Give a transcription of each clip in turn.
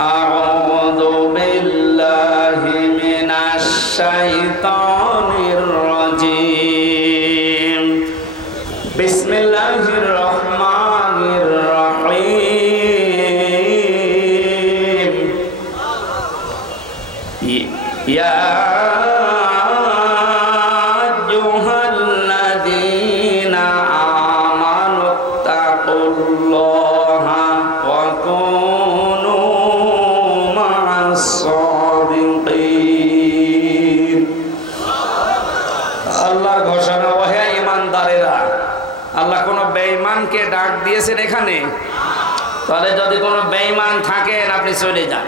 أعوذ بالله من الشيطان الرجيم بسم الله الرحمن الرحيم يا أيها الذين آمنوا اتقوا الله وكونوا مع الصادقين আল্লাহ ঘোষণা ওহে ঈমানদারেরা আল্লাহ কোন বেঈমানকে ডাক দিয়েছেন এখানে তাহলে যদি কোনো বেঈমান থাকেন আপনি চলে যান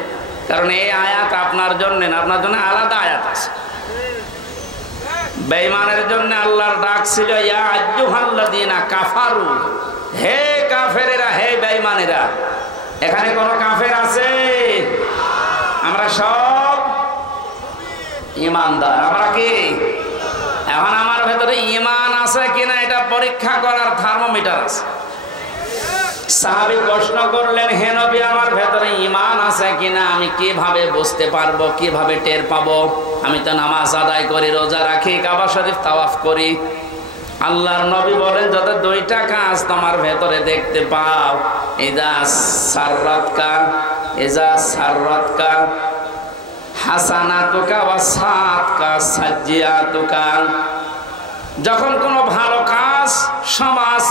কারণ এই আয়াত আপনার জন্য না আপনার জন্য আলাদা আয়াত আছে বেঈমানের জন্য আল্লাহর ডাক ছিল ইয়া আইয়ুহাল্লাযীনা কাফারু হে কাফেরেরা হে বেঈমানেরা এখানে কোন কাফের আছে আমরা সব ঈমানদার আমরা কি এখন আমার ভেতরে ঈমান আছে কিনা এটা পরীক্ষা করার থার্মোমিটার আছে সাহাবী প্রশ্ন করলেন হে নবী আমার ভেতরে ঈমান আছে কিনা আমি কিভাবে বুঝতে পারবো কিভাবে টের পাবো আমি তো নামাজ আদায় করি রোজা রাখি কাবা শরীফ তাওয়াফ করি আল্লাহর নবী বলেন যত দুইটা কাজ তোমার ভেতরে দেখতে পাও ইজা সাররাতকা হাসানাতুকা ওয়া সাআতকা সাজ্জিয়াতুকা যখন কোনো ভালো কাজ সমাজ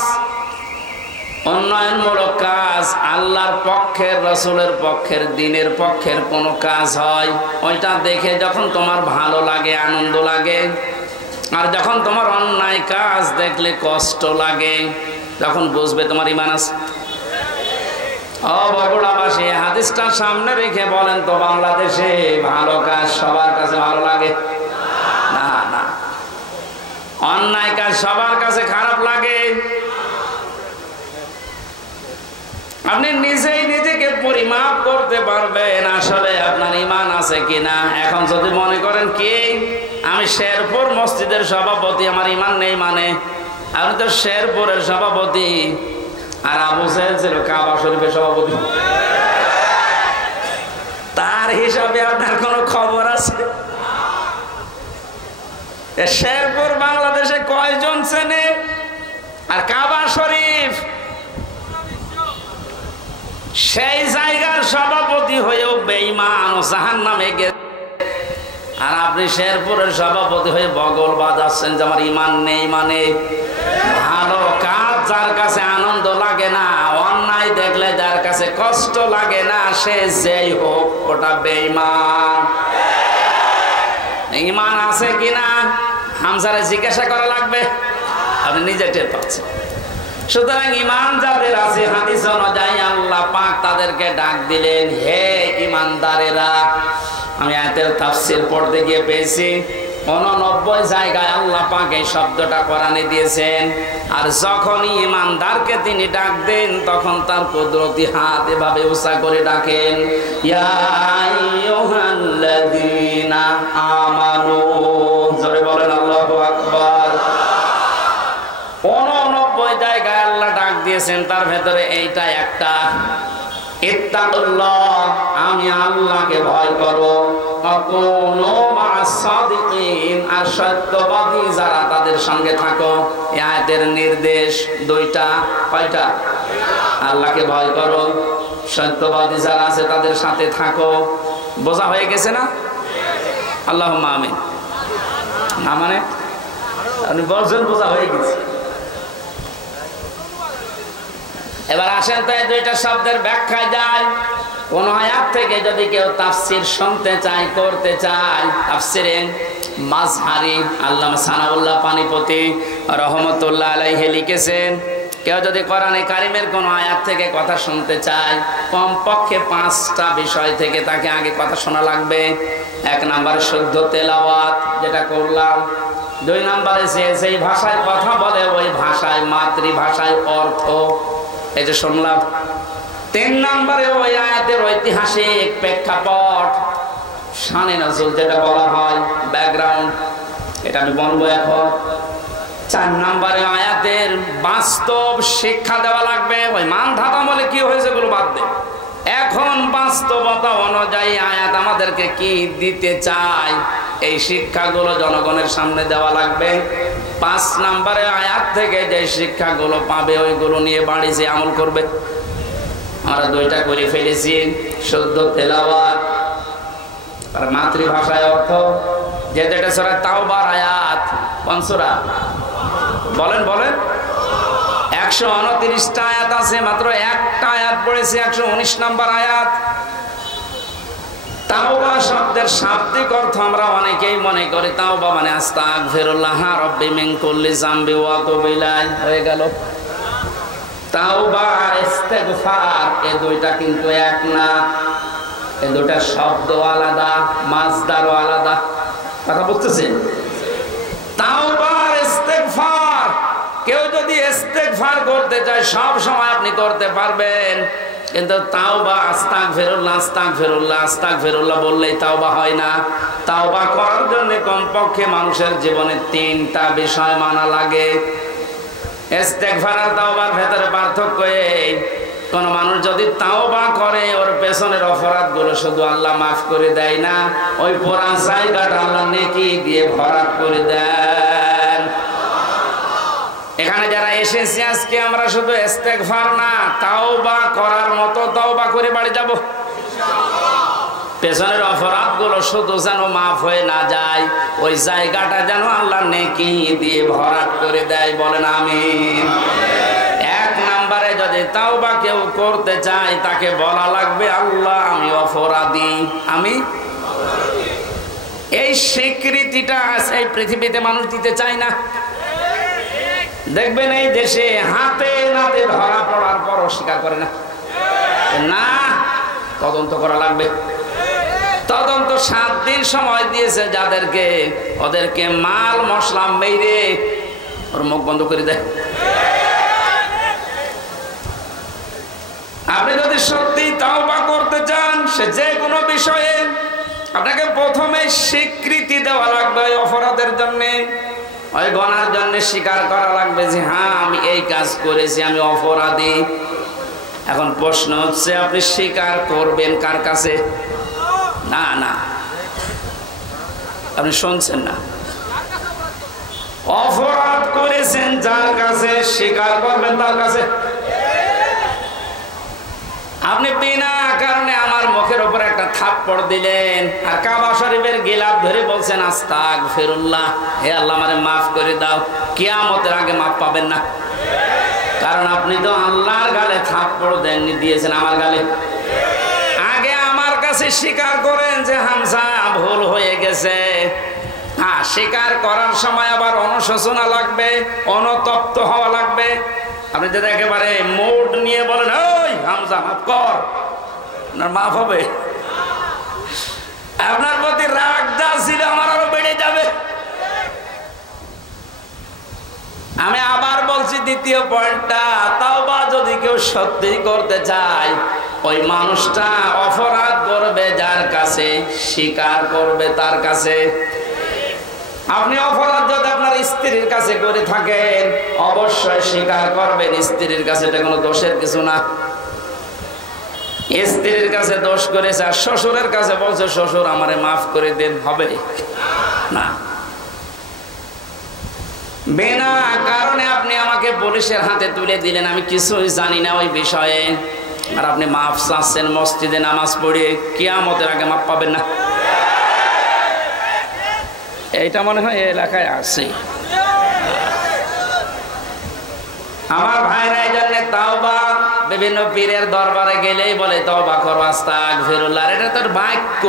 উন্নয়নমূলক কাজ আল্লাহর পক্ষের রাসূলের পক্ষের দ্বীনের পক্ষের কোনো কাজ হয় ওইটা দেখে যখন তোমার ভালো লাগে আনন্দ লাগে আর যখন তোমার অন্যায় কাজ দেখলে কষ্ট লাগে তখন বুঝবে তোমার ঈমান আছে ও বগুড়াবাসী হাদিসটা সামনে রেখে বলেন তো বাংলাদেশে ভালো কাজ সবার কাছে ভালো লাগে না না অন্যায় কাজ সবার কাছে খারাপ লাগে আপনি নিজেই নিজেকে পরিমাপ করতে পারবেন আসলে আপনার ঈমান আছে কিনা এখন যদি মনে করেন কি আমি শেরপুর মসজিদের সভাপতি আমার ঈমান নেই মানে আপনি তো শেরপুরের সভাপতি আর আবু সাহেব ছিল কাবা শরীফের সভাপতি তার হিসাবে আপনার কোনো খবর আছে শেরপুর বাংলাদেশে কয়জন চেনে আর কাবা শরীফ সেই জায়গার সভাপতি হয়েও বেঈমান ও জাহান্নামে গেছে আর আপনি শেরপুরের সভাপতি হয়ে বগল বাজাচ্ছেন যে আমার ঈমান নেই মানে ভালো কাজ যার কাছে আনন্দ লাগে না অন্যায় দেখলে যার কাছে কষ্ট লাগে না সে যেই হোক ওটা বেঈমান ঈমান আছে কিনা হামজারে জিজ্ঞাসা করা লাগবে আপনি নিজে টের পাচ্ছেন সুতরাং ঈমান যাদের আছে হাদিস অনুযায়ী আল্লাহ পাক তাদেরকে ডাক দিলেন হে ঈমানদারেরা আমি আয়াতের তাফসীর পড়তে গিয়ে পেয়েছি 89 জায়গায় আল্লাহ পাক এই শব্দটা কোরআনে দিয়েছেন আর যখনই ঈমানদারকে তিনি ডাক দেন তখন তার কুদরতি হাত এভাবে উঁচা করে ডাকেন ইয়া আইয়ুহাল্লাযীনা আমানু জোরে বলেন আল্লাহু আকবার 89 জায়গায় আল্লাহ ডাক দিয়েছেন তার ভেতরে এইটা একটা ইত্তাকুল্লাহ আমি আল্লাহকে ভয় করো কুনু মা'আস সাদিকিন আর সত্যবাদী যারা তাদের সঙ্গে থাকো এই আয়াতের নির্দেশ দুইটা কয়টা আল্লাহকে ভয় করো সত্যবাদী যারা আছে তাদের সাথে থাকো বোঝা হয়ে গেছে না আল্লাহুম্মা আমিন না মানে আপনি বলছেন বোঝা হয়ে গেছে এবার আসেন তো এই দুইটা শব্দের ব্যাখ্যায় যায় কোন আয়াত থেকে যদি কেউ তাফসীর শুনতে চায় করতে চায় তাফসীরে মাজহারি আল্লামা সানাউল্লাহ পানিপতি রহমতুল্লাহ আলাইহি লিখেছেন কেউ যদি কোরআনে কারিমের কোন আয়াত থেকে কথা শুনতে চায় কমপক্ষে 5টা বিষয় থেকে তাকে আগে কথা শোনা লাগবে এক নাম্বার শুদ্ধ তেলাওয়াত যেটা করলাম 2 নম্বরে যেই ভাষায় কথা বলে ওই ভাষায় মাতৃভাষায় অর্থ এই যে শুনলাম 3 নম্বরে ওই আয়াতের ঐতিহাসিক প্রেক্ষাপট শানে নজুল যেটা বলা হয় ব্যাকগ্রাউন্ড এটা আমি বলবো এখন 4 নম্বরে আয়াতের বাস্তব শিক্ষা দেওয়া লাগবে ওই মান ধাতা বলে কি হয়েছে গুলো বাদ দে এখন বাস্তবতা অনুযায়ী আয়াত আমাদেরকে কি দিতে চায়, এই শিক্ষাগুলো জনগণের সামনে দেওয়া লাগবে। 5 নম্বরে আয়াত থেকে যে শিক্ষাগুলো পাবে ওইগুলো নিয়ে বাড়ি যে আমল করবে। আমরা 2টা করে ফেলেছি, শুদ্ধ তেলাওয়াত আর মাতৃভাষায় অর্থ। যেটা সূরা তাওবার আয়াত, কোন সূরা বলেন বলেন? 129টা আয়াত আছে, মাত্র একটা আয়াত পড়েছি, 119 নম্বর আয়াত। তাওবা শব্দের শাব্দিক অর্থ আমরা অনেকেই মনে করি তাওবা মানে আস্তাগফিরুল্লাহ রাব্বি মিন কুল্লি যামবি ওয়া আতুবু ইলাইহি, হয়ে গেল। তাওবা আর ইস্তেগফার এই দুইটা কিন্তু এক না, এই দুইটা শব্দ আলাদা, মাজদারও আলাদা। কথা বুঝতেছেন? তাওবা আর ইস্তেগফার, কেউ যদি ইস্তেগফার করতে চায় সব সময় আপনি করতে পারবেন, কিন্তু তাওবা আস্তাগফিরুল্লাহ আস্তাগফিরুল্লাহ আস্তাগফিরুল্লাহ বললেই তাওবা হয় না। তাওবা করার জন্য কমপক্ষে মানুষের জীবনে 3টা বিষয় মানা লাগে। ইস্তেগফার আর তাওবার ভেতরে পার্থক্য এই, কোন মানুষ যদি তাওবা করে ওর পেছনের অপরাধগুলো শুধু আল্লাহ মাফ করে দেয় না, ওই পুরা জায়গাটা আল্লাহ নেকি দিয়ে ভরাট করে দেন। এখানে যারা এসেছি আজকে আমরা শুধু ইস্তেগফার না, তাওবা করার মতো তাওবা করে বাড়ি যাব ইনশাআল্লাহ। পেছনের অপরাধগুলো শুধু যেন মাফ হয়ে না যায়, ওই জায়গাটা যেন আল্লাহ নেকি দিয়ে ভরাট করে দেয়, বলেন আমিন। 1 নম্বরে যদি তাওবা কেউ করতে চায় তাকে বলা লাগবে আল্লাহ আমি অপরাধী, আমি এই স্বীকৃতিটা এই পৃথিবীতে মানুষ দিতে চায় না। দেখবেন এই দেশে হাতে নাতে ধরা পড়ার পর স্বীকার করে না, না তদন্ত করা লাগবে। তদন্ত 7 দিন সময় দিয়েছে যাদেরকে, ওদেরকে মাল মশলা মেরে ওর মুখ বন্ধ করে দেয়। আপনি যদি সত্যি তাওবা করতে চান সে যে কোনো বিষয়ে, আপনাকে প্রথমে স্বীকৃতি দেওয়া লাগবে ওই অপরাধের জন্য, ওই গুনার জন্য স্বীকার করা লাগবে যে হ্যাঁ আমি এই কাজ করেছি, আমি অপরাধী। এখন প্রশ্ন হচ্ছে আপনি স্বীকার করবেন কার কাছে? না না, আপনি শুনছেন না, অপরাধ করেছেন যার কাছে স্বীকার করবেন তার কাছে। আপনি বিনা কারণে আমার মুখের উপর একটা থাপ্পড় দিলেন আর কাবা শরীফের গিলাফ ধরে বলছেন আস্তাগফিরুল্লাহ, হে আল্লাহ আমারে মাফ করে দাও, কিয়ামতের আগে মাফ পাবেন না। কারণ আপনি তো আল্লাহর গালে থাপ্পড় দেননি, দিয়েছেন আমার গালে। আগে আমার কাছে স্বীকার করেন যে হামজা ভুল হয়ে গেছে। হ্যাঁ, স্বীকার করার সময় আবার অনুশোচনা লাগবে, অনুতপ্ত হওয়া লাগবে। আপনি যদি একেবারে মুড নিয়ে বলেন ওই হামজা মাফ কর, আপনার মাফ হবে? আপনার প্রতি রাগ যা ছিল আমার আরো বেড়ে যাবে। আমি আবার বলছি দ্বিতীয় পয়েন্টটা, তাওবা যদি কেউ সত্যি করতে চায় ওই মানুষটা অপরাধ করবে যার কাছে, স্বীকার করবে তার কাছে। আপনি অপরাধ যদি আপনার স্ত্রীর কাছে করে থাকেন অবশ্যই স্বীকার করবেন স্ত্রীর কাছে, এটা কোনো দোষের কিছু না। স্ত্রীর কাছে দোষ করেছে আর শ্বশুরের কাছে বলছে শ্বশুর আমারে মাফ করে দেন, হবে না। বিনা কারণে আপনি আমাকে পুলিশের হাতে তুলে দিলেন, আমি কিছুই জানি না ওই বিষয়ে, আর আপনি মাফ চাচ্ছেন মসজিদে নামাজ পড়ে, কিয়ামতের আগে মাফ পাবেন না। এইটা মনে হয় এই এলাকায় আছে। আমার ভাইরা এই জন্য তাওবা বিভিন্ন পীরের দরবারে গেলেই বলে তওবা করো আস্তাগফিরুল্লাহ, এটা তোর বাক্য।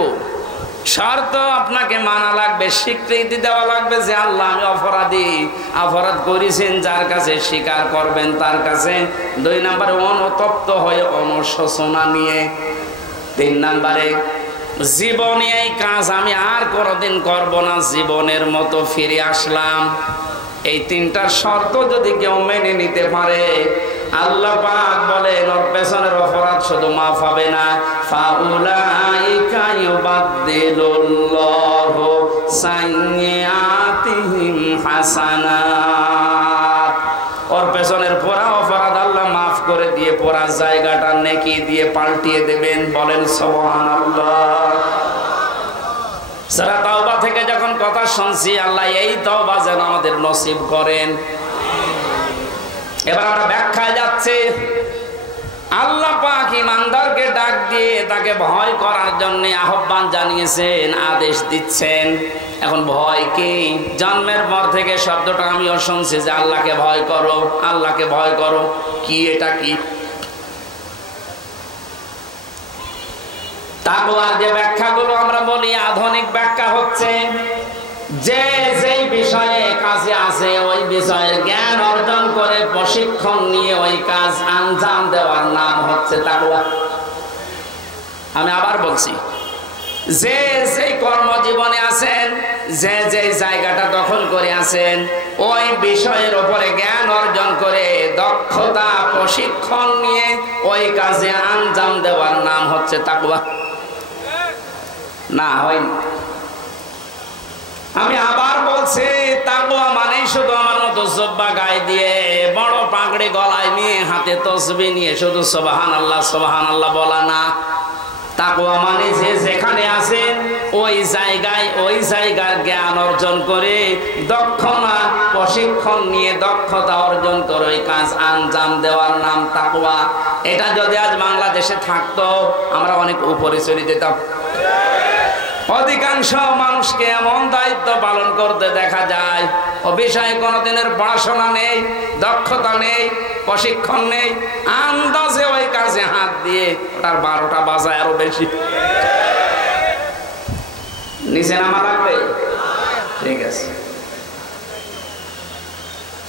শর্ত আপনাকে মানা লাগবে, স্বীকৃতি দেওয়া লাগবে যে আল্লাহ আমি অপরাধী, অপরাধ করেছেন যার কাছে স্বীকার করবেন তার কাছে। 2 নম্বরে অনুতপ্ত হয়ে অনুশোচনা নিয়ে। 3 নম্বরে জীবনে এই কাজ আমি আর কোনোদিন করব না, জীবনের মতো ফিরে আসলাম। এই 3টা শর্ত যদি কেউ মেনে নিতে পারে আল্লাহ পাক বলেন ওর পেছনের অপরাধ শুধু মাফ হবে না, ফাউলাইকা ইউবাদদিলুল্লাহু সাইয়্যাতিহিম হাসানাত। ওর পেছনের পুরা অপরাধ আল্লাহ মাফ করে দিয়ে পুরা জায়গাটা নেকি দিয়ে পাল্টিয়ে দেবেন। বলেন সুবহানাল্লাহ। সূরা তাওবা থেকে যখন কথা শুনছি, আল্লাহ এই তওবা যেন আমাদের নসিব করেন। এবার আমরা ব্যাখ্যায় যাচ্ছি। আল্লাহ পাক ঈমানদারকে ডাক দিয়ে তাকে ভয় করার জন্য আহ্বান জানিয়েছেন, আদেশ দিচ্ছেন। এখন ভয় কি? জন্মের পর থেকে শব্দটা আমিও শুনছি যে আল্লাহকে ভয় করো, আল্লাহকে ভয় করো। কি এটা কি? তাকওয়ার যে ব্যাখ্যাগুলো আমরা বলি, আধুনিক ব্যাখ্যা হচ্ছে যে যেই বিষয়ে কাজে আছে ওই বিষয়ের জ্ঞান অর্জন করে প্রশিক্ষণ নিয়ে ওই কাজ আঞ্জাম দেওয়ার নাম হচ্ছে তাকওয়া। আমি আবার বলছি, যে যেই কর্মজীবনে আছেন, যে যে জায়গাটা দখল করে আছেন, ওই বিষয়ের উপরে জ্ঞান অর্জন করে দক্ষতা প্রশিক্ষণ নিয়ে ওই কাজে আঞ্জাম দেওয়ার নাম হচ্ছে তাকওয়া। না হয়নি। আমি আবার বলছি, তাকওয়া মানে শুধু আমার মতো জুব্বা গায়ে দিয়ে বড় পাগড়ি গলায় নিয়ে হাতে তসবিহ নিয়ে শুধু সুবহানাল্লাহ সুবহানাল্লাহ বলা না। তাকওয়া মানে যে যেখানে আছেন ওই জায়গার জ্ঞান অর্জন করে দক্ষতা প্রশিক্ষণ নিয়ে দক্ষতা অর্জন করে ওই কাজ আঞ্জাম দেওয়ার নাম তাকওয়া। এটা যদি আজ বাংলাদেশে থাকতো আমরা অনেক উপরে চলে যেতাম। অধিকাংশ মানুষকে এমন দায়িত্ব পালন করতে দেখা যায় ও বিষয়ে কোনোদিনের পড়াশোনা নেই, দক্ষতা নেই, প্রশিক্ষণ নেই, আন্দাজে ওই কাজে হাত দিয়ে ওটার 12টা বাজায় আরো বেশি। নিচে নামা লাগবে? ঠিক আছে।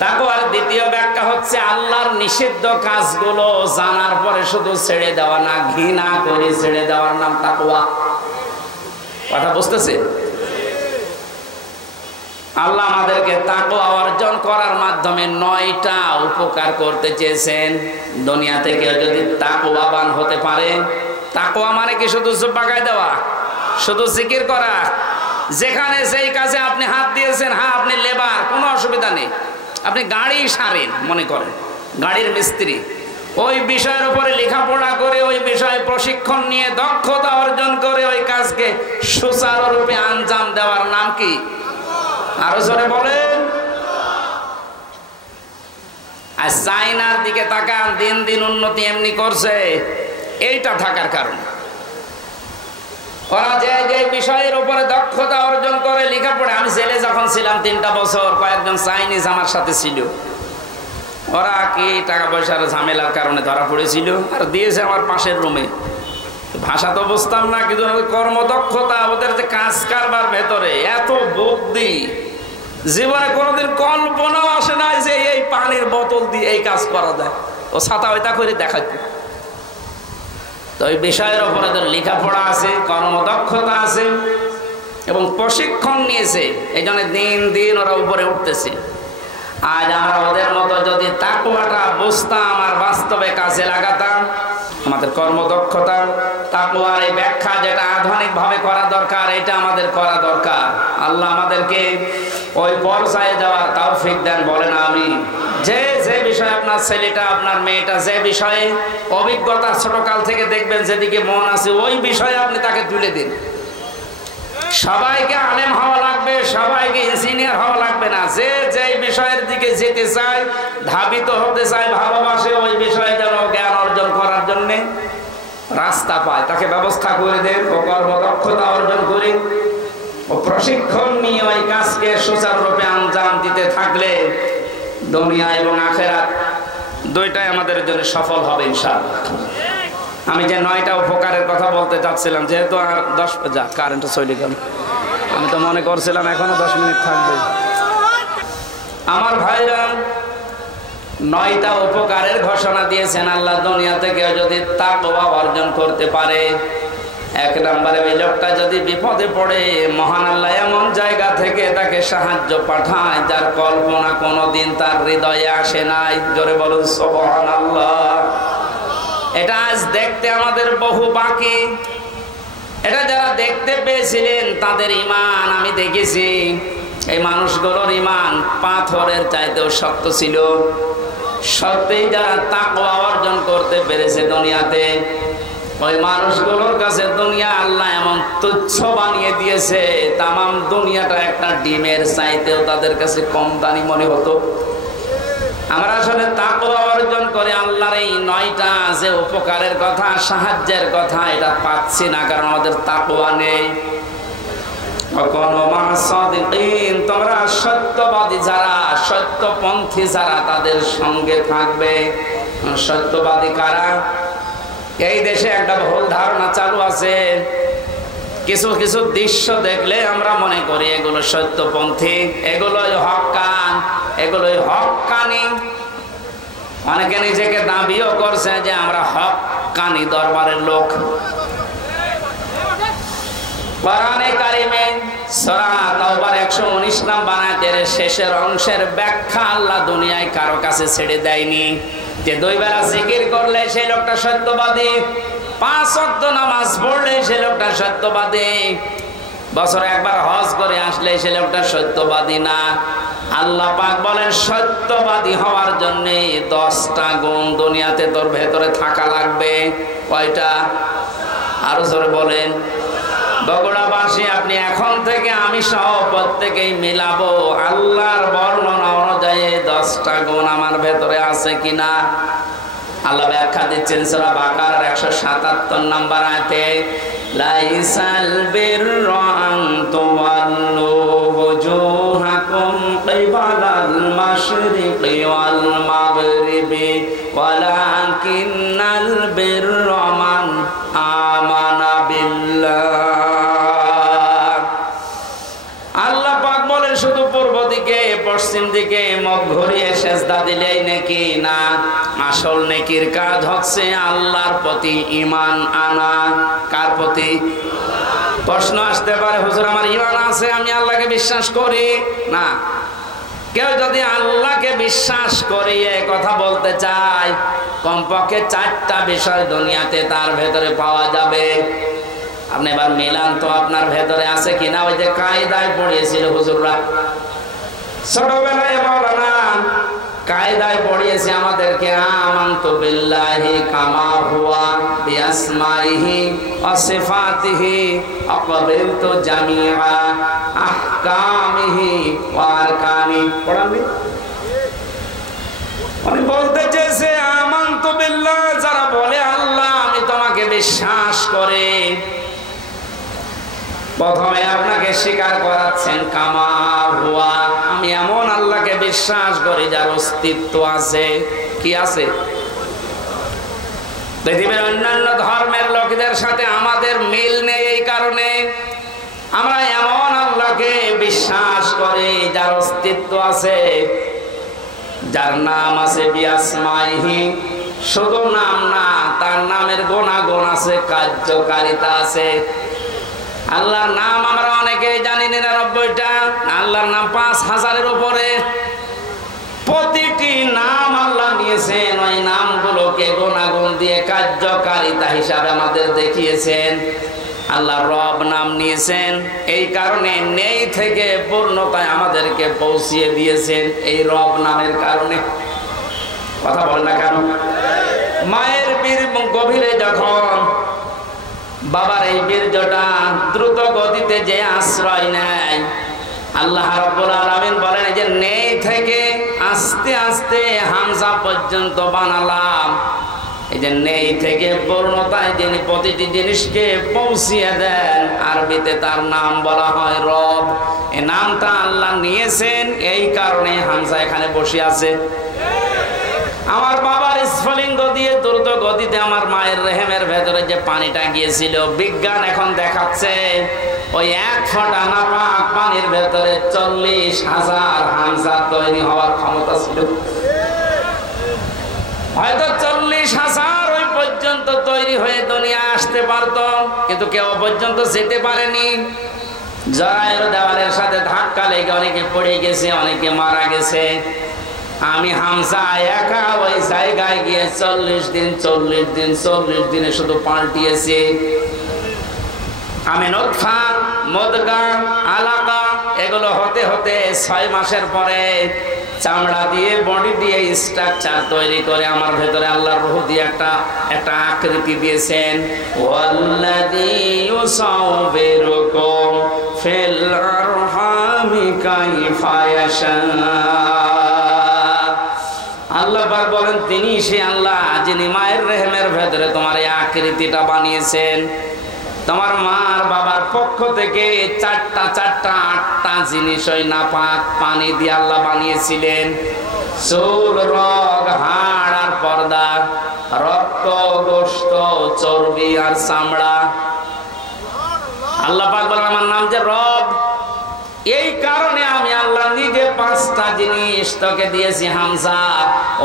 তাকওয়ার দ্বিতীয় ব্যাখ্যা হচ্ছে আল্লাহর নিষিদ্ধ কাজগুলো জানার পরে শুধু ছেড়ে দেওয়া না, ঘৃণা করে ছেড়ে দেওয়ার নাম তাকওয়া। কথা বুঝতেছে? আল্লাহ আমাদেরকে তাকওয়া অর্জন করার মাধ্যমে 9টা উপকার করতে চেয়েছেন। দুনিয়া থেকে যদি তাকওয়াবান হতে পারে, তাকওয়া মানে কি শুধু জুব্বা গায়ে দেওয়া, শুধু জিকির করা? যেখানে যেই কাজে আপনি হাত দিয়েছেন, হ্যাঁ আপনি লেবার, কোনো অসুবিধা নেই, আপনি গাড়ি সারেন, মনে করেন গাড়ির মিস্ত্রি, ওই বিষয়ের উপরে লেখাপড়া করে ওই বিষয়ে প্রশিক্ষণ নিয়ে দক্ষতা অর্জন করে ওই কাজকে সুচারুরূপে আঞ্জাম দেওয়ার নাম কি? আরো জোরে বলেন। আর চাইনার দিকে তাকান, দিন দিন উন্নতি এমনি করছে, এইটা থাকার কারণে। ওরা যে যে বিষয়ের উপরে দক্ষতা অর্জন করে লেখাপড়া, আমি জেলে যখন ছিলাম 3টা বছর, কয়েকজন চাইনিজ আমার সাথে ছিল। ওরা কি টাকা পয়সার ঝামেলার কারণে ধরা পড়েছিল আর দিয়েছে আমার পাশের রুমে। ভাষা তো বুঝতাম না, কিন্তু কর্মদক্ষতা, ওদের যে কাজ কারবার ভেতরে এত বুদ্ধি, জীবনে কোনোদিন কল্পনাও আসে না যে এই পানির বোতল দিয়ে এই কাজ করা যায়। ও ছাতা ওইটা করে দেখাচ্ছে। তো এই বিষয়ের উপরে তো লেখাপড়া আছে, কর্মদক্ষতা আছে এবং প্রশিক্ষণ নিয়েছে, এই জন্য দিন দিন ওরা উপরে উঠতেছে। আজ আমরা ওদের মতো যদি তাকওয়াটা বুঝতাম আর বাস্তবে কাজে লাগাতাম, আমাদের কর্মদক্ষতা, তাকওয়ার এই ব্যাখ্যা যেটা আধুনিক ভাবে করা দরকার, এটা আমাদের করা দরকার। আল্লাহ আমাদেরকে ওই পর্যায়ে যাওয়ার তৌফিক দেন, বলেন আমিন। যে যে বিষয়ে আপনার ছেলেটা, আপনার মেয়েটা যে বিষয়ে অভিজ্ঞতা ছোটকাল থেকে দেখবেন যেদিকে মন আছে, ওই বিষয়ে আপনি তাকে তুলে দিন। সবাইকে আলেম হওয়া লাগবে, সবাইকে ইঞ্জিনিয়ার হওয়া লাগবে না। যে যে বিষয়ের দিকে যেতে চায়, ধাবিত হতে চায়, ভালোবাসে, ওই বিষয়ে যেন জ্ঞান অর্জন করার জন্য রাস্তা পায়, তাকে ব্যবস্থা করে দেন। ও কর্মদক্ষতা অর্জন করে ও প্রশিক্ষণ নিয়ে ওই কাজকে সুচারুরূপে আঞ্জাম দিতে থাকলে দুনিয়া এবং আখিরাত দুইটাই আমাদের জন্য সফল হবে ইনশাআল্লাহ। আমি যে 9টা উপকারের কথা বলতে চাচ্ছিলাম, যেহেতু আর 10 যা কারেন্টটা চলে গেল, আমি তো মনে করছিলাম এখনো 10 মিনিট থাকবে। আমার ভাইরা, 9টা উপকারের ঘোষণা দিয়েছেন আল্লাহ। দুনিয়া থেকে যদি তাকওয়া অর্জন করতে পারে, 1 নম্বরে ওই লোকটা যদি বিপদে পড়ে, মহান আল্লাহ এমন জায়গা থেকে তাকে সাহায্য পাঠায় যার কল্পনা কোনোদিন তার হৃদয়ে আসে নাই। জোরে বলুন সুবহানাল্লাহ। এটা আজ দেখতে আমাদের বহু বাকি। এটা যারা দেখতে পেয়েছিলেন তাদের ঈমান আমি দেখেছি, এই মানুষগুলোর ঈমান পাথরের চাইতেও শক্ত ছিল। সত্যি যারা তাকওয়া অর্জন করতে পেরেছে দুনিয়াতে, ওই মানুষগুলোর কাছে দুনিয়া আল্লাহ এমন তুচ্ছ বানিয়ে দিয়েছে, তামাম দুনিয়াটা একটা ডিমের চাইতেও তাদের কাছে কম দামি মনে হতো। আমরা আসলে তাকওয়া অর্জন করে আল্লাহর এই 9টা যে উপকারের কথা, সাহায্যের কথা, এটা পাচ্ছি না, কারণ আমাদের তাকওয়া নেই। তোমরা সত্যবাদী যারা, সত্যপন্থী যারা, তাদের সঙ্গে থাকবে। সত্যবাদী কারা? এই দেশে একটা ভুল ধারণা চালু আছে, কিছু কিছু দৃশ্য দেখলে আমরা মনে করি এগুলো সত্যপন্থী, এগুলোই হক্কান, এগুলোই হক্কানি। অনেকে নিজেকে দাবিও করছে যে আমরা হক্কানি দরবারের লোক। কোরআনে কারিমে সূরা তাওবার 119 নম্বর আয়াতের শেষের অংশের ব্যাখ্যা আল্লাহ দুনিয়ায় কারো কাছে ছেড়ে দেয়নি যে 2 বেলা জিকির করলে সেই লোকটা সত্যবাদী, 5 ওয়াক্ত নামাজ পড়লে সেই লোকটা সত্যবাদী, বছরে একবার হজ করে আসলে সেই লোকটা সত্যবাদী না। আল্লাহ পাক বলেন সত্যবাদী হওয়ার জন্য 10টা গুণ দুনিয়াতে তোর ভেতরে থাকা লাগবে। কয়টা? আরো জোরে বলেন। বগুড়াবাসী, আপনি এখন থেকে আমি সহ প্রত্যেকেই মিলাবো আল্লাহর বর্ণনা অনুযায়ী 10টা গুণ আমার ভেতরে আছে কিনা। আল্লাহ ব্যাখ্যা দিচ্ছেন সূরা বাকারার 177 নম্বর আয়াতে, লাইসাল বিররা আন তুওয়াল্লু ওয়াজুহাকুম কিবালাল মাশরিকি ওয়াল মাগরিবি ওয়ালাকিন্নাল বিররা মান আমানা বিল্লাহ। আল্লাহ পাক বলেন শুধু পূর্ব দিকে পশ্চিম দিকে মুখ ঘুরিয়ে সেজদা দিলেই নাকি না, আসল নেকির কাজ হচ্ছে আল্লাহর প্রতি ঈমান আনা। কার প্রতি? প্রশ্ন আসতে পারে, হুজুর আমার ঈমান আছে, আমি আল্লাহকে বিশ্বাস করি না। কেউ যদি আল্লাহকে বিশ্বাস করিয়ে কথা বলতে চায়, কমপক্ষে 4টা বিষয় দুনিয়াতে তার ভেতরে পাওয়া যাবে। আপনি এবার মিলান তো আপনার ভেতরে আছে কিনা। ওই যে কায়দায় পড়িয়েছিল হুজুররা ছোটবেলায়, মাওলানা কায়দায় পড়িয়েছে আমাদেরকে, আমানতু বিল্লাহি কামা হুয়া বিআসমাইহি ওয়া সিফাতিহি আকাবিলতু জামিআ আহকামিহি ওয়া আরকানি। পড়াননি? উনি বলতে চেয়েছে আমানতু বিল্লাহ, যারা বলে আল্লাহ আমি তোমাকে বিশ্বাস করে, প্রথমে আপনাকে স্বীকার করাচ্ছেন কামা হুয়া, আমি এমন আল্লাহকে বিশ্বাস করি যার অস্তিত্ব আছে। কি আছে? পৃথিবীর অন্যান্য ধর্মের লোকদের সাথে আমাদের মিল নেই, এই কারণে আমরা এমন আল্লাহকে বিশ্বাস করি যার অস্তিত্ব আছে, যার নাম আছে বিআসমাইহি, শুধু নাম না, তার নামের গুণাগুণ আছে, কার্যকারিতা আছে। আল্লাহর নাম আমরা অনেকেই জানি 99টা, আল্লাহর নাম 5000-এর উপরে। প্রতিটি নাম আল্লাহ নিয়েছেন, ওই নামগুলোকে গুণাগুণ দিয়ে কার্যকারিতা হিসাবে আমাদের দেখিয়েছেন। আল্লাহ রব নাম নিয়েছেন, এই কারণে নেই থেকে পূর্ণতায় আমাদেরকে পৌঁছিয়ে দিয়েছেন এই রব নামের কারণে। কথা বল না কেন? মায়ের বীর গভীরে যখন বাবার এই বীর্যটা দ্রুত গতিতে যে আশ্রয় নেয়, আল্লাহ রাব্বুল আলামিন বলেন যে নেই থেকে আস্তে আস্তে হামজা পর্যন্ত বানালাম। এই যে নেই থেকে পূর্ণতায় যিনি প্রতিটি জিনিসকে পৌঁছিয়ে দেন, আরবিতে তার নাম বলা হয় রব। এই নামটা আল্লাহ নিয়েছেন, এই কারণে হামজা এখানে বসে আছে। আমার বাবার স্ফলিঙ্গ দিয়ে দ্রুত গতিতে আমার মায়ের রেহেমের ভেতরে যে পানিটা গিয়েছিল, বিজ্ঞান এখন দেখাচ্ছে ওই 1 ফোঁটা নাপাক পানির ভেতরে 40,000 হামজা তৈরি হওয়ার ক্ষমতা ছিল। হয়তো 40,000 ওই পর্যন্ত তৈরি হয়ে দুনিয়া আসতে পারতো, কিন্তু কেউ পর্যন্ত যেতে পারেনি। জরায়ুর দেওয়ালের সাথে ধাক্কা লেগে অনেকে পড়ে গেছে, অনেকে মারা গেছে। আমি হামজা একা ওই জায়গায় গিয়ে 40 দিনে শুধু পাল্টিয়েছি। আমি নতফা, মুদগা, আলাকা এগুলো হতে হতে 6 মাসের পরে চামড়া দিয়ে বডি দিয়ে স্ট্রাকচার তৈরি করে আমার ভেতরে আল্লাহর রূহ দিয়ে একটা আকৃতি দিয়েছেন। ওয়াল্লাযী ইউসাউবিরুকুম ফিল আরহামি কাইফা ইয়াশা। আল্লাহ পাক বলেন তিনি সে আল্লাহ যিনি মায়ের রেহেমের ভেতরে তোমার এই আকৃতিটা বানিয়েছেন। তোমার মার বাবার পক্ষ থেকে আটটা জিনিস ওই নাপাক পানি দিয়ে আল্লাহ বানিয়েছিলেন। চুল, রগ, হাড় আর পর্দা, রক্ত, গোশত, চর্বি আর চামড়া। আল্লাহ পাক বলেন আমার নাম যে রব, এই কারণে আমি আল্লাহ নিজে 5টা জিনিস তোকে দিয়েছি। হামজা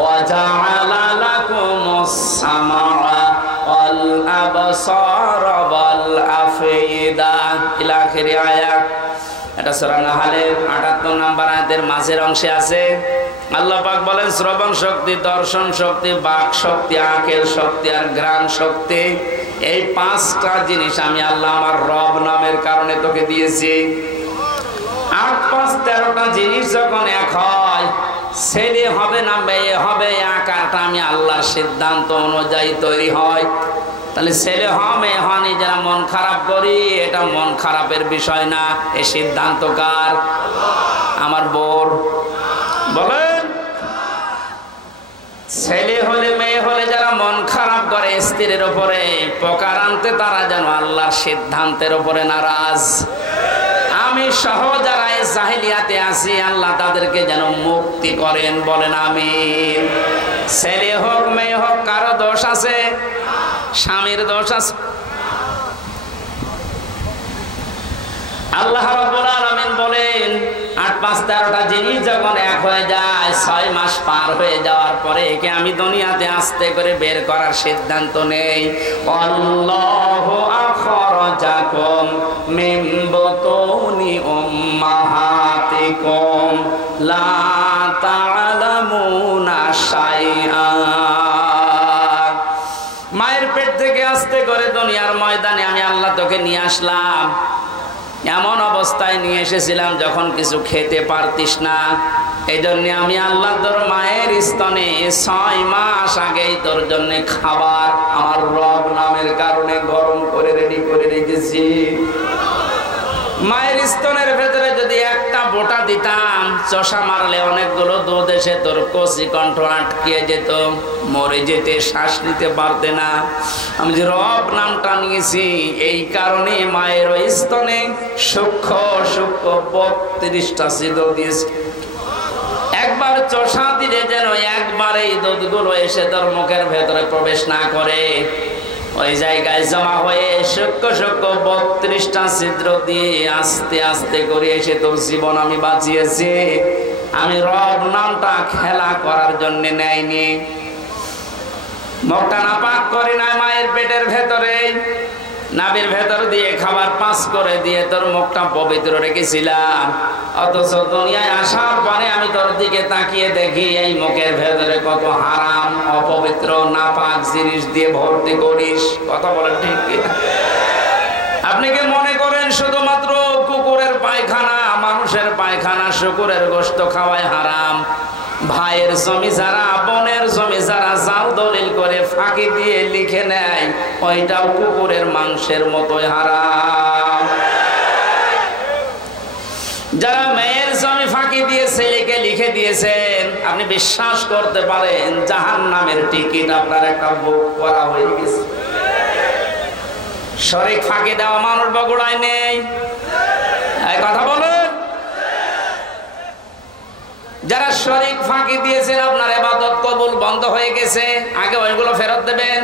ওয়া জাআলা লাকুমুস সামআ ওয়াল আবসার ওয়াল আফইদা ইলা আখিরি আয়াত। এটা সূরা নাহলের 78 নম্বর আয়াতের মাঝের অংশে আছে। আল্লাহ পাক বলেন শ্রবণ শক্তি, দর্শন শক্তি, বাক শক্তি, আকেল শক্তি আর ঘ্রাণ শক্তি, এই 5টা জিনিস আমি আল্লাহ আমার রব নামের কারণে তোকে দিয়েছি। 8, 5, 13টা জিনিস যখন এক হয়, ছেলে হবে না মেয়ে হবে, আকারটা আমি আল্লাহর সিদ্ধান্ত অনুযায়ী তৈরি হয়। তাহলে ছেলে হয় মেয়ে হয় যারা মন খারাপ করি, এটা মন খারাপের বিষয় না, এই সিদ্ধান্ত কার? আমার বোর। বলেন ছেলে হলে মেয়ে হলে যারা মন খারাপ করে স্ত্রীর উপরে, প্রকার আনতে তারা যেন আল্লাহর সিদ্ধান্তের উপরে নারাজ। আমি সহ যারা জাহিলিয়াতে আছি আল্লাহ তাদেরকে যেন মুক্তি করেন, বলেন আমিন। ছেলে হোক মেয়ে হোক, কারো দোষ আছে? স্বামীর দোষ আছে? আল্লাহ রাব্বুল আলামিন বলেন 8, 5, 13টা জিনিস যখন এক হয়ে যায়, 6 মাস পার হয়ে যাওয়ার পরে একে আমি দুনিয়াতে আস্তে করে বের করার সিদ্ধান্ত নেই। আল্লাহু আখরাজাকুম মিন বুতুনি উম্মাহাতিকুম লা তা'লামুনা শাইআ। মায়ের পেট থেকে আস্তে করে দুনিয়ার ময়দানে আমি আল্লাহ তোকে নিয়ে আসলাম। এমন অবস্থায় নিয়ে এসেছিলাম যখন কিছু খেতে পারতিস না। এই জন্য আমি আল্লাহ তোর মায়ের স্তনে 6 মাস আগেই তোর জন্য খাবার আমার রব নামের কারণে গরম করে রেডি করে রেখেছি। মায়ের স্তনের ভেতরে যদি একটা বোটা দিতাম, চষা মারলে অনেকগুলো দুধ এসে তোর কচি কণ্ঠ আটকে যেত, মরে যেতে, শ্বাস নিতে পারতে না। আমি যে রব নামটা নিয়েছি এই কারণে মায়ের ওই স্তনে সূক্ষ্ম সূক্ষ্ম 32টা ছিদ্র দিয়েছি। একবার চষা দিলে যেন একবার এই দুধগুলো এসে তোর মুখের ভেতরে প্রবেশ না করে, ওই জায়গায় জমা হয়ে সূক্ষ্ম সূক্ষ্ম 32টা ছিদ্র দিয়ে আস্তে আস্তে করে এসে তোর জীবন আমি বাঁচিয়েছি। আমি রব নামটা খেলা করার জন্য নেয়নি। মুখটা নাপাক করি না, মায়ের পেটের ভেতরে নাভির ভেতর দিয়ে খাবার পাস করে দিয়ে তোর মুখটা পবিত্র রেখেছিলাম। অথচ দুনিয়ায় আসার পরে আমি তোর দিকে তাকিয়ে দেখি এই মুখের ভেতরে কত হারাম, অপবিত্র, নাপাক জিনিস দিয়ে ভর্তি করিস। কথা বলেন ঠিক কিনা? আপনি কি মনে করেন শুধুমাত্র কুকুরের পায়খানা, মানুষের পায়খানা, শুকুরের গোশত খাওয়ায় হারাম? ভাইয়ের জমি যারা, বোনের জমি যারা জাল দলিল করে ফাঁকি দিয়ে লিখে নেয়, ওইটাও কুকুরের মাংসের মতোই হারাম। যারা মেয়ের জমি ফাঁকি দিয়ে ছেলেকে লিখে দিয়েছেন, আপনি বিশ্বাস করতে পারেন জাহান্নামের টিকিট আপনার একটা বুক করা হয়ে গেছে। শরীক ফাঁকি দেওয়া মানুষ বগুড়ায় নেই, এই কথা বলুন। যারা শরীক ফাঁকি দিয়েছেন আপনার ইবাদত কবুল বন্ধ হয়ে গেছে, আগে ওইগুলো ফেরত দেবেন।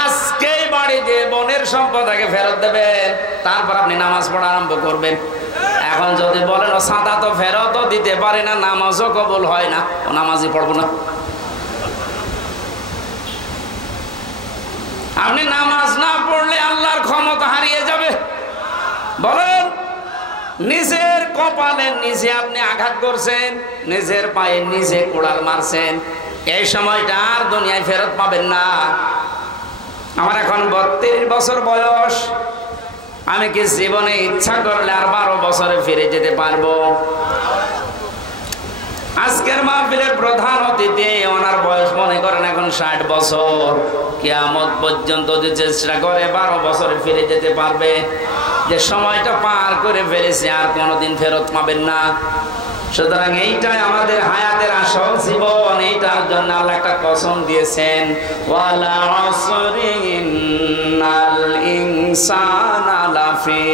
আজকেই বাড়ি দিয়ে বোনের সম্পদ আগে ফেরত দেবেন, তারপর আপনি নামাজ পড়া আরম্ভ করবেন। এখন যদি বলেন ও সাদা তো ফেরতও দিতে পারে না, নামাজও কবুল হয় না, ও নামাজই পড়বো না। আপনি নামাজ না পড়লে আল্লাহর ক্ষমতা হারিয়ে যাবে। বলেন নিজের কপালে নিজে আপনি আঘাত করছেন, নিজের পায়ে নিজে কোড়াল মারছেন, এই সময়টা আর দুনিয়ায় ফেরত পাবেন না। আমার এখন 32 বছর বয়স। আমি কি জীবনে ইচ্ছা করলে আর 12 বছরে ফিরে যেতে পারবো? আজকের মাহফিলের প্রধান অতিথি, ওনার বয়স মনে করেন এখন 60 বছর। কিয়ামত পর্যন্ত যে চেষ্টা করে 12 বছরে ফিরে যেতে পারবে, যে সময়টা পার করে ফেলেছে আর কোনোদিন ফেরত পাবেন না। সুতরাং এইটাই আমাদের হায়াতের আসল জীবন। এইটার জন্য আল্লাহ একটা কসম দিয়েছেন, ওয়ালা আসরি ইন্নাল ইনসানা লাফি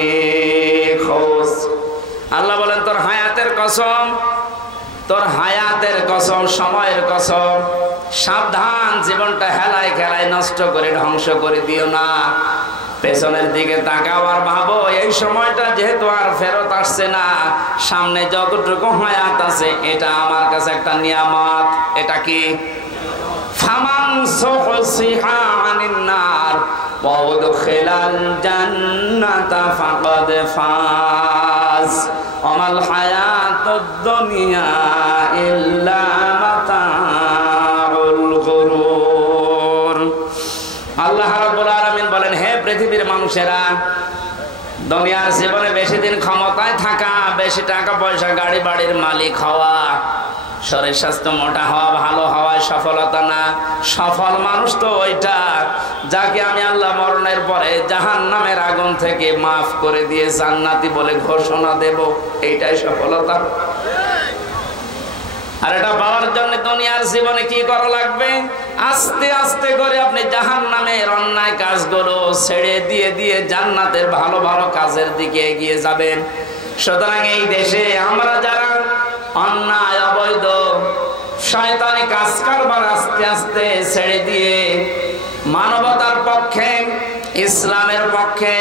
খুস। আল্লাহ বলেন তোর হায়াতের কসম, তোর হায়াতের কসম, সময়ের কসম, সাবধান, জীবনটা হেলায় খেলায় নষ্ট করে ধ্বংস করে দিও না। পেছনের দিকে তাকাও আর ভাবো এই সময়টা যেহেতু আর ফেরত আসছে না, সামনে যতটুকু হায়াত আছে এটা আমার কাছে একটা নিয়ামত। এটা কি? ফামান সুহসিহা আনিন নার ওয়া উদখিলাল জান্নাতা ফাকাদ ফাজ ওয়ামাল হায়াতুদ দুনিয়া ইল্লা মাতাউল গুরুর। আল্লাহ রাব্বুল আলামিন বলেন, হে পৃথিবীর মানুষেরা, দুনিয়ার জীবনে বেশি দিন ক্ষমতায় থাকা, বেশি টাকা পয়সা গাড়ি বাড়ির মালিক হওয়া, শরীর স্বাস্থ্য মোটা হওয়া, ভালো হওয়ায় সফলতা না। সফল মানুষ তো ওইটা যাকে আমি আল্লাহ মরণের পরে জাহান্নামের আগুন থেকে মাফ করে দিয়ে জান্নাতি বলে ঘোষণা দেব, এইটাই সফলতা। আর এটা পাওয়ার জন্য দুনিয়ার জীবনে কি করা লাগবে? আস্তে আস্তে করে আপনি জাহান্নামের অন্যায় কাজগুলো ছেড়ে দিয়ে দিয়ে জান্নাতের ভালো ভালো কাজের দিকে এগিয়ে যাবেন। সুতরাং এই দেশে আমরা যারা অন্যায়, অবৈধ, শয়তানি কাজ কারবার আস্তে আস্তে ছেড়ে দিয়ে মানবতার পক্ষে, ইসলামের পক্ষে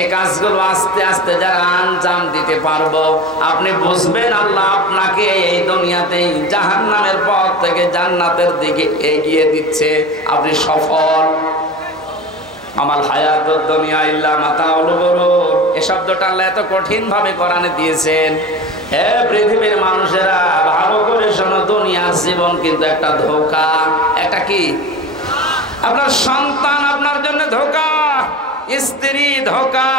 এই কাজগুলো আস্তে আস্তে যারা আঞ্জাম দিতে পারবো, আপনি বুঝবেন আল্লাহ আপনাকে এই দুনিয়াতেই জাহান্নামের পথ থেকে জান্নাতের দিকে এগিয়ে দিচ্ছে। আপনি সফল। আমাল হায়াতুদ দুনিয়া ইল্লা মাতাউল গুরুর, এই শব্দটা আল্লাহ এত কঠিন ভাবে কোরআনে দিয়েছেন। হে পৃথিবীর মানুষেরা, ভালো করে শোনো, দুনিয়ার জীবন কিন্তু একটা ধোঁকা। একটা কি? আপনার সন্তান আপনার জন্য ধোঁকা, স্ত্রী ধোঁকা,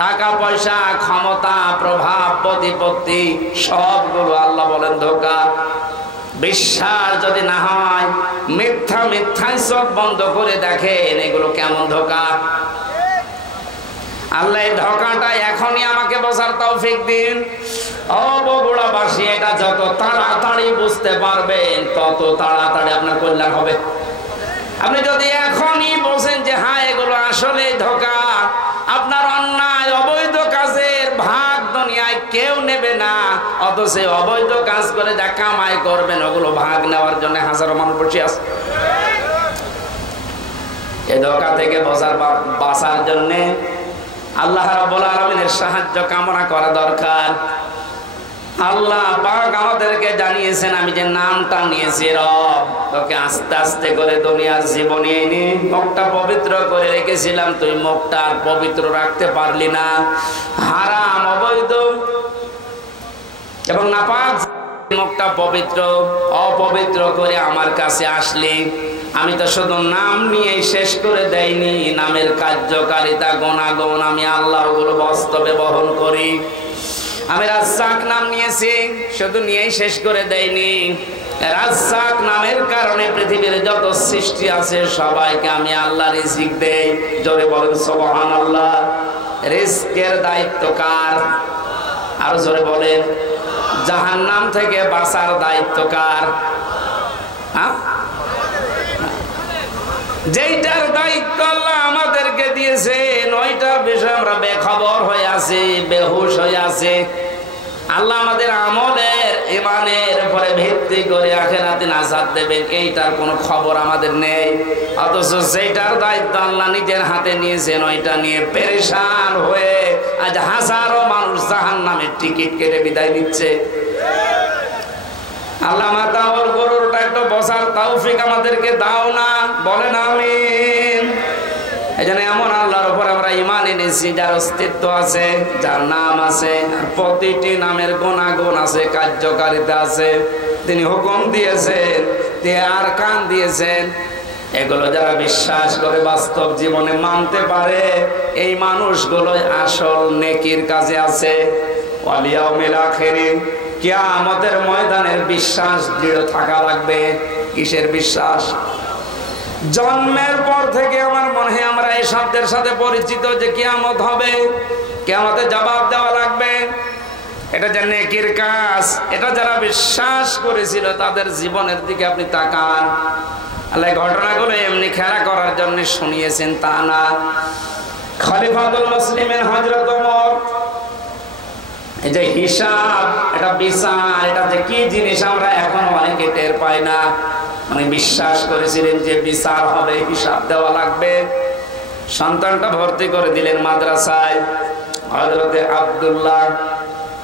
টাকা পয়সা, ক্ষমতা, প্রভাব, প্রতিপত্তি, সবগুলো আল্লাহ বলেন ধোঁকা। বিশ্বাস যদি না হয়, মিথ্যায় চোখ বন্ধ করে দেখেন এগুলো কেমন ধোঁকা। আল্লাহ এই ধোঁকাটা এখনই আমাকে বোঝার তৌফিক দিন। ও বগুড়াবাসী, এটা যত তাড়াতাড়ি বুঝতে পারবেন তত তাড়াতাড়ি আপনার কল্যাণ হবে। আপনি যদি এখনই বোঝেন যে হ্যাঁ এগুলো আসলে ধোঁকা, আপনার অন্যায় অবৈধ কাজের ভাগ দুনিয়ায় কেউ নেবে না, অথচ অবৈধ কাজ করে যা কামাই করবেন ওগুলো ভাগ নেওয়ার জন্য হাজারো মানুষ বসে আছে। এই ধোঁকা থেকে বাঁচার জন্য আল্লাহ রাব্বুল আলামিনের সাহায্য কামনা করা দরকার। আল্লাহ পাক আমাদেরকে জানিয়েছেন, আমি যে নামটা নিয়েছি রব, তোকে আস্তে আস্তে করে দুনিয়ার জীবনে এনে মুখটা পবিত্র করে রেখেছিলাম, তুই মুখটা আর পবিত্র রাখতে পারলি না। হারাম, অবৈধ এবং নাপাক মুখটা পবিত্র অপবিত্র করে আমার কাছে আসলি। আমি তো শুধু নাম নিয়ে শেষ করে দেয়নি, নামের কার্যকারিতা, গুণাগুণ আমি আল্লাহ ওগুলো বাস্তবে বহন করি। আমি রাজ্জাক নাম নিয়েছি, শুধু নিয়েই শেষ করে দেয়নি। রাজ্জাক নামের কারণে পৃথিবীর যত সৃষ্টি আছে সবাইকে আমি আল্লাহ রিজিক দেই। জোরে বলেন সুবহানাল্লাহ। রিজকের দায়িত্ব কার? আরো জোরে বলেন। জাহান্নাম থেকে বাঁচার দায়িত্ব কার? যেইটার দায়িত্ব আল্লাহ আমাদেরকে দিয়েছেন ওইটার বিষয়ে আমরা বেখবর হয়ে আছি, বেহুশ হয়ে আছি। আল্লাহ আমাদের আমলের, ইমানের উপরে ভিত্তি করে আখিরাতে নাজাত দেবেন, এইটার কোনো খবর আমাদের নেই। অথচ যেটার দায়িত্ব আল্লাহ নিজের হাতে নিয়েছেন ওইটা নিয়ে পেরেশান হয়ে আজ হাজারো মানুষ জাহান্নামের টিকিট কেটে বিদায় নিচ্ছে। আল্লাহ মাতাউল গুরুরটা একটু বোঝার তৌফিক আমাদেরকে দাও না, বলেন আমিন। এজন্য এমন আল্লাহর উপর আমরা ঈমান এনেছি যার অস্তিত্ব আছে, যার নাম আছে, আর প্রতিটি নামের গুণাগুণ আছে, কার্যকারিতা আছে। তিনি হুকুম দিয়েছেন, তিনি আরকান দিয়েছেন। এগুলো যারা বিশ্বাস করে বাস্তব জীবনে মানতে পারে, এই মানুষগুলো আসল নেকির কাজে আছে। ওয়াল ইয়াউমিল আখির, কিয়ামতের ময়দানের বিশ্বাস দৃঢ় থাকা লাগবে। কিসের বিশ্বাস? জন্মের পর থেকে আমার মনে হয় আমরা এই শব্দের সাথে পরিচিত যে কিয়ামত হবে, কিয়ামতে জবাব দেওয়া লাগবে। এটা যে নেকির কাজ, এটা যারা বিশ্বাস করেছিল তাদের জীবনের দিকে আপনি তাকান। আল্লাহ ঘটনাগুলো এমনি খেলা করার জন্য শুনিয়েছেন তা না। খলিফাতুল মুসলিমিন হযরত ওমর, এই যে হিসাব, এটা বিচার, এটা যে কি জিনিস আমরা এখন অনেকে টের পাই না। মানে বিশ্বাস করেছিলেন যে বিচার হবে, হিসাব দেওয়া লাগবে। সন্তানটা ভর্তি করে দিলেন মাদ্রাসায়। হযরতে আব্দুল্লাহ,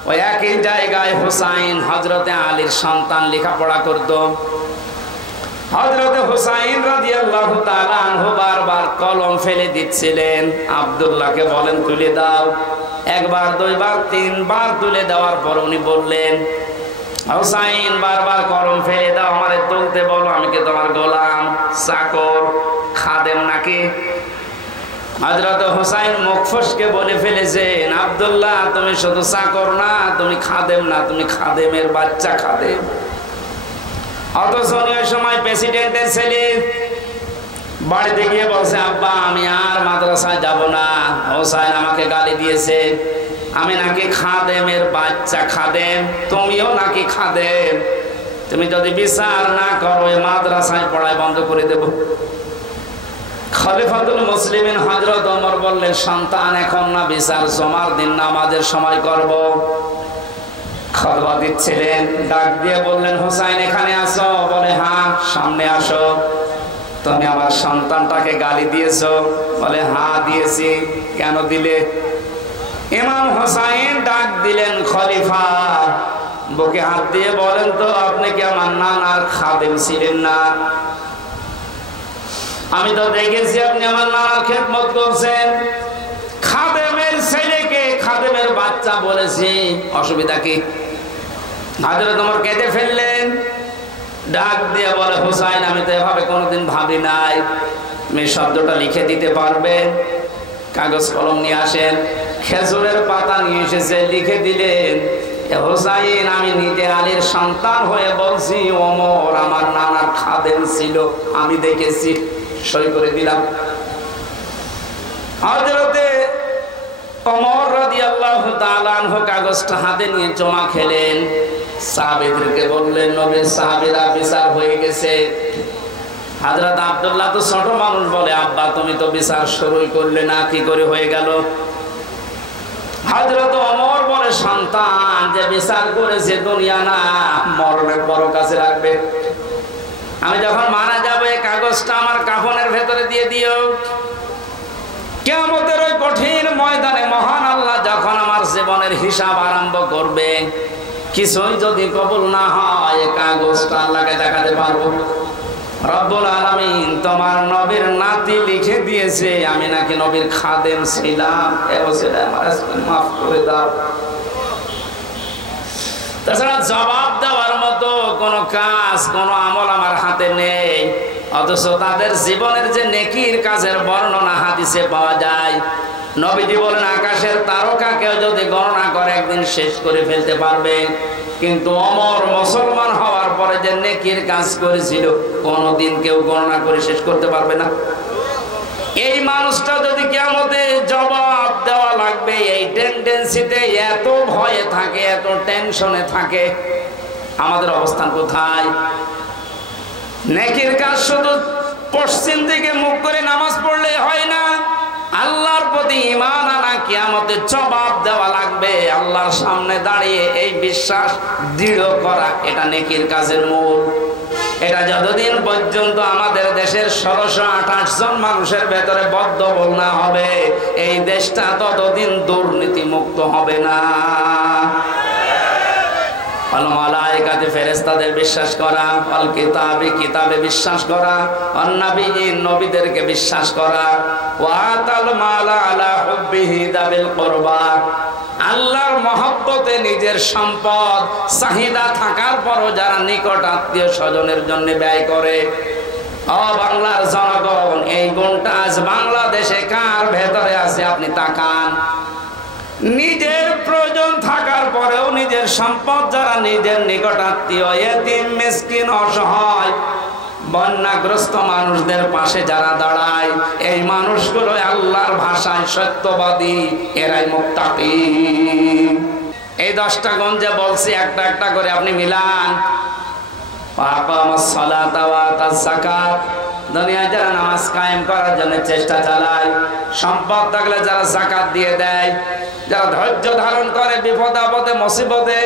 ওই একই জায়গায় হুসাইন হযরতে আলীর সন্তান লেখাপড়া করত। হযরতে হুসাইন রাদিয়াল্লাহু তাআলা আনহু বারবার কলম ফেলে দিচ্ছিলেন। আব্দুল্লাহকে বলেন তুলে দাও। একবার, দুইবার, তিনবার তুলে দেওয়ার পর উনি বললেন, হুসাইন বারবার কলম ফেলে দাও, আমারে তুলতে বলো, আমি কি তোমার গোলাম, চাকর, খাদেম নাকি? হযরত হুসাইন মুখ ফসকে বলে ফেলেছেন, আব্দুল্লাহ তুমি শুধু চাকর না, তুমি খাদেম না, তুমি খাদেমের বাচ্চা খাদেম। অথচ ওই সময় প্রেসিডেন্টের ছেলে বাড়িতে গিয়ে বলছে, আব্বা আমি আর মাদ্রাসায় যাব না, হুসাইন আমাকে গালি দিয়েছে, আমি নাকি খাদেমের বাচ্চা খাদেম, তুমিও নাকি খাদেম, তুমি যদি বিচার না করো এই মাদ্রাসায় পড়াই বন্ধ করে দেব। খলিফাতুল মুসলিমিন হযরত ওমর বললেন, সন্তান এখন না, বিচার জমার দিন নামাজের সময় করব। খুতবা দিচ্ছিলেন, ডাক দিয়ে বললেন, হুসাইন এখানে আসো। বলে হ্যাঁ। সামনে আসো। তুমি আমার সন্তানটাকে গালি দিয়েছো? বলে হ্যাঁ দিয়েছি। কেন দিলে? ইমাম হুসাইন ডাক দিলেন, খলিফা বুকে হাত দিয়ে বলেন তো, আপনি কি আমার নানার খাদেম ছিলেন না? আমি তো দেখেছি আপনি আমার নানার খেদমত করছেন। খাদেমের ছেলেকে খাদেমের বাচ্চা বলেছি, অসুবিধা কি? হযরত ওমর কেঁদে ফেললেন। ডাক দিয়ে বলে, হুসাইন আমি তো এভাবে কোনোদিন ভাবি নাই, তুমি শব্দটা লিখে দিতে পারবে? কাগজ কলম নিয়ে আসেন। খেজুরের পাতা নিয়ে এসেছে, লিখে দিলেন, হুসাইন আমি নিজে আলীর সন্তান হয়ে বলছি, ওমর আমার নানার খাদেম ছিল, আমি দেখেছি। সই করে দিলাম। হযরতে ওমর রাদিয়াল্লাহু তাআলা আনহু কাগজটা হাতে নিয়ে চমা খেলেন। সাহাবীদেরকে বললেন, নবীর সাহাবীরা বিচার হয়ে গেছে। হযরত আব্দুল্লাহ তো ছোট মানুষ, বলে আব্বা তুমি তো বিচার শুরুই করলে না, কি করে হয়ে গেল? হযরত ওমর বলে, সন্তান যে বিচার করেছে দুনিয়া না, মরণের পর কাছে রাখবে। আমি যখন মারা যাব এই কাগজটা আমার কাফনের ভেতরে দিয়ে দিও। কিয়ামতের ওই কঠিন ময়দানে মহান আল্লাহ যখন আমার জীবনের হিসাব আরম্ভ করবে, কিছুই যদি কবুল না হয় এই কাগজটা আল্লাহকে দেখাতে পারবো, রব্বুল আলামিন তোমার নবীর নাতি লিখে দিয়েছে আমি নাকি নবীর খাদেম ছিলাম, মাফ করে দাও। তাছাড়া জবাব দেওয়ার মতো কোনো কাজ, কোনো আমল আমার হাতে নেই। অথচ তাদের জীবনের যে নেকির কাজের বর্ণনা হাদিসে পাওয়া যায়। নবীজি বলেন, আকাশের তারকাকেও যদি গণনা করে একদিন শেষ করে ফেলতে পারবে, কিন্তু ওমর মুসলমান হওয়ার পরে যে নেকির কাজ করেছিল কোনোদিন কেউ গণনা করে শেষ করতে পারবে না। এই মানুষটা যদি কিয়ামতে জবাব দেওয়া লাগবে, এই টেন্ডেন্সিতে এত ভয়ে থাকে, এত টেনশনে থাকে, আমাদের অবস্থান কোথায়? নেকির কাজ শুধু পশ্চিম দিকে মুখ করে নামাজ পড়লে হয় না, আল্লাহর প্রতি ঈমান আনা, কিয়ামতে জবাব দেওয়া লাগবে আল্লাহর সামনে দাঁড়িয়ে, এই বিশ্বাস দৃঢ় করা, এটা নেকির কাজের মূল। এটা যতদিন পর্যন্ত আমাদের দেশের 1628 জন মানুষের ভেতরে বদ্ধবল না হবে, এই দেশটা ততদিন দুর্নীতি মুক্ত হবে না। আল মালায়েকাতে ফেরেশতাদের বিশ্বাস করা, আল কিতাবে কিতাবে বিশ্বাস করা, আন নবিয়্যিন নবীদেরকে বিশ্বাস করা, ওয়া আতাল মালা আলা হুব্বিহি দাবিল কুরবা, আল্লাহর মহব্বতে নিজের সম্পদ চাহিদা থাকার পরও যারা নিকট আত্মীয় স্বজনের জন্য ব্যয় করে। ও বাংলার জনগণ, এই গুণটা আজ বাংলাদেশে কার ভেতরে আছে আপনি তাকান। নিজের প্রয়োজন থাকার পরেও নিজের সম্পদ যারা নিজের নিকট আত্মীয়, এতিম, মিসকিন, অসহায়, বন্যাগ্রস্ত মানুষদের পাশে যারা দাঁড়ায়, এই মানুষগুলো আল্লাহর ভাষায় সত্যবাদী, এরাই মুত্তাকি। এই 10টা গুণ যে বলছি একটা একটা করে আপনি মিলান। দুনিয়ায় যারা নামাজ কায়েম করার জন্য চেষ্টা চালায়, সম্পদ থাকলে যারা যাকাত দিয়ে দেয়, যারা ধৈর্য ধারণ করে বিপদ আপদে মুসিবতে,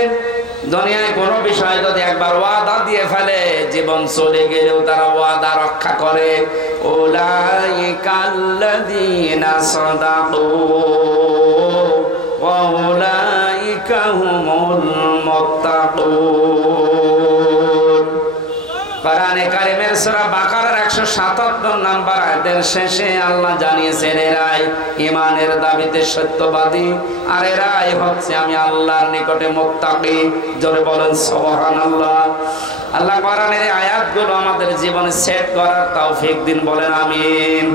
দুনিয়ায় কোনো বিষয় যদি একবার ওয়াদা দিয়ে ফেলে জীবন চলে গেলেও তারা ওয়াদা রক্ষা করে, উলাইকাল্লাযীনা সাদাকু ওয়া উলাইকা হুমুল মুত্তাকুন। কোরআনে কারীমের সূরা বাকারার 177 নম্বর আয়াতের শেষে আল্লাহ জানিয়েছেন এরাই ঈমানের দাবিতে সত্যবাদী, আর এরাই হচ্ছে আমি আল্লাহর নিকটে মুত্তাকি। জোরে বলেন সুবহানাল্লাহ। আল্লাহ কোরআনের আয়াতগুলো আমাদের জীবনে সেট করার তৌফিক দিন, বলেন আমিন।